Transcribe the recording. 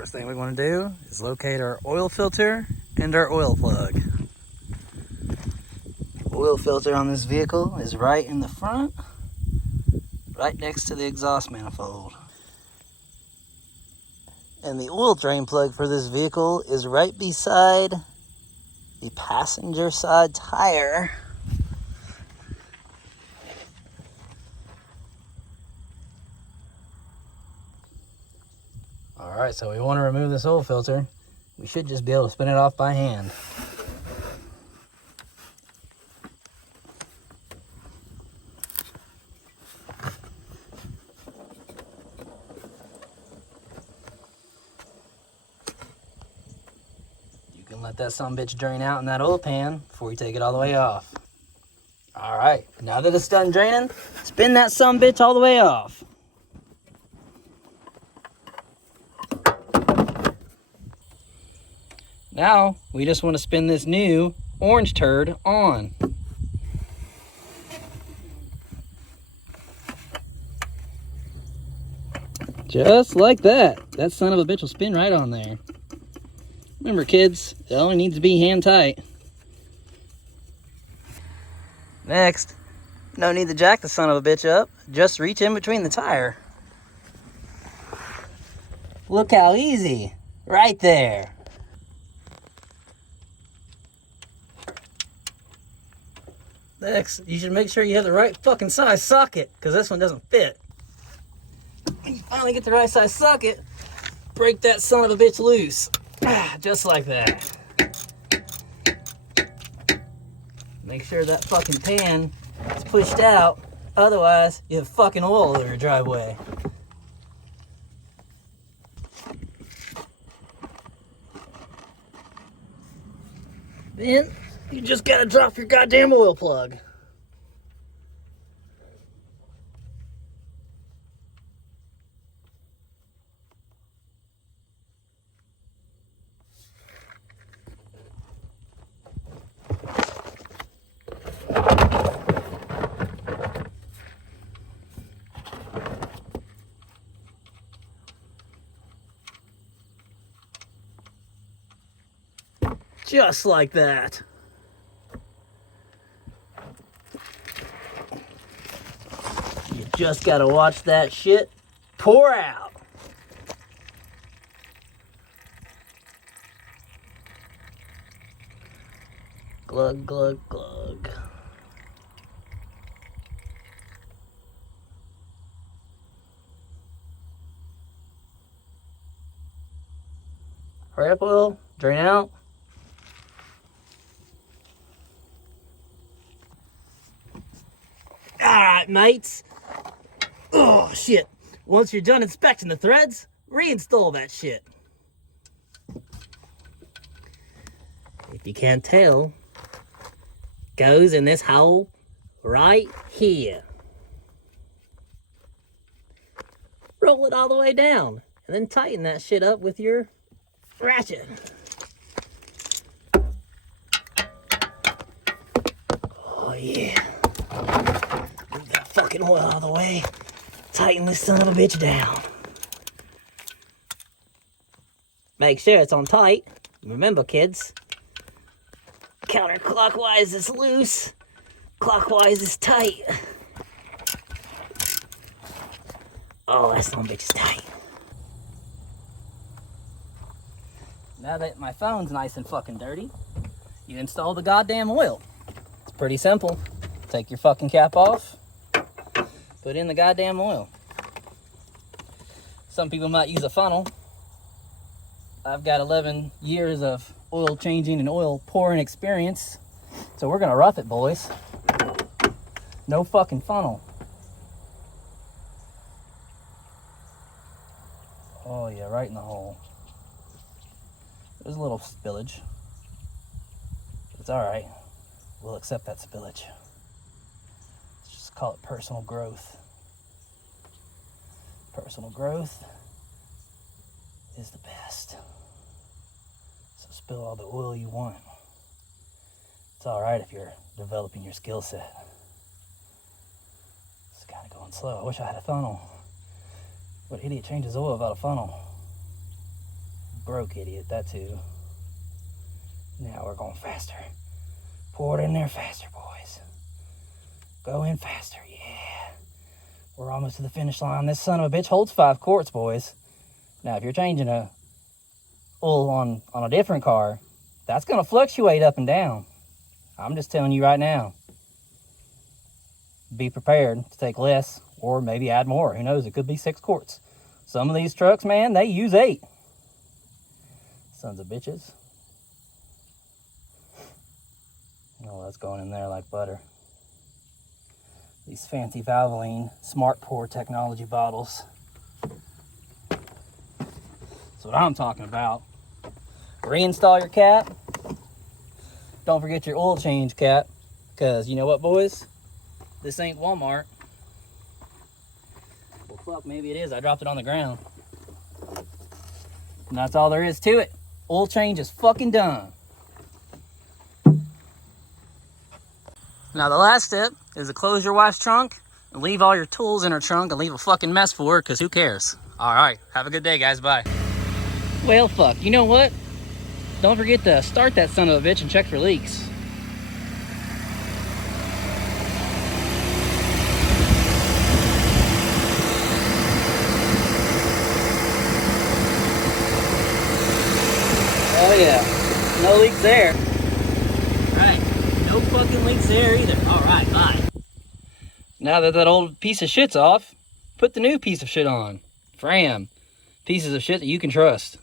First thing we want to do is locate our oil filter and our oil plug. Oil filter on this vehicle is right in the front, right next to the exhaust manifold. And the oil drain plug for this vehicle is right beside the passenger side tire. Alright, so we want to remove this oil filter. We should just be able to spin it off by hand. You can let that sumbitch drain out in that oil pan before you take it all the way off. Alright, now that it's done draining, spin that sumbitch all the way off. Now, we just want to spin this new orange turd on. Just like that. That son of a bitch will spin right on there. Remember, kids, it only needs to be hand tight. Next, no need to jack the son of a bitch up. Just reach in between the tire. Look how easy. Right there. Next, you should make sure you have the right fucking size socket, because this one doesn't fit. When you finally get the right size socket, break that son of a bitch loose. Just like that. Make sure that fucking pan is pushed out, otherwise you have fucking oil all over your driveway. Then, you just gotta drop your goddamn oil plug. Just like that. You just gotta watch that shit pour out. Glug, glug, glug. Hurry up, oil. Drain out. Alright, mates. Oh, shit. Once you're done inspecting the threads, reinstall that shit. If you can't tell, goes in this hole right here. Roll it all the way down, and then tighten that shit up with your ratchet. Oh, yeah. Move that fucking oil out of the way. Tighten this son of a bitch down. Make sure it's on tight. Remember, kids, counterclockwise is loose, clockwise is tight. Oh, that son of a bitch is tight. Now that my phone's nice and fucking dirty, you install the goddamn oil. It's pretty simple. Take your fucking cap off, put in the goddamn oil. Some people might use a funnel. I've got 11 years of oil changing and oil pouring experience, so we're gonna rough it, boys. No fucking funnel. Oh yeah, right in the hole. There's a little spillage. It's alright. We'll accept that spillage. Let's just call it personal growth. Personal growth is the best. So spill all the oil you want. It's alright if you're developing your skill set. It's kind of going slow. I wish I had a funnel. What idiot changes oil without a funnel? Broke idiot, that too. Now we're going faster. Pour it in there faster, boys. Go in faster, yeah. We're almost to the finish line. This son of a bitch holds 5 quarts, boys. Now, if you're changing a oil on a different car, that's going to fluctuate up and down. I'm just telling you right now. Be prepared to take less or maybe add more. Who knows? It could be 6 quarts. Some of these trucks, man, they use 8. Sons of bitches. Oh, that's going in there like butter. These fancy Valvoline Smart Pour technology bottles. That's what I'm talking about. Reinstall your cap. Don't forget your oil change cap. Because you know what, boys? This ain't Walmart. Well, fuck, maybe it is. I dropped it on the ground. And that's all there is to it. Oil change is fucking done. Now the last step is to close your wife's trunk and leave all your tools in her trunk and leave a fucking mess for her, because who cares? All right, have a good day, guys. Bye. Well, fuck, you know what? Don't forget to start that son of a bitch and check for leaks. Oh yeah, no leaks there. Right, no fucking leaks there either. All right, bye. Now that old piece of shit's off, put the new piece of shit on. Fram. Pieces of shit that you can trust.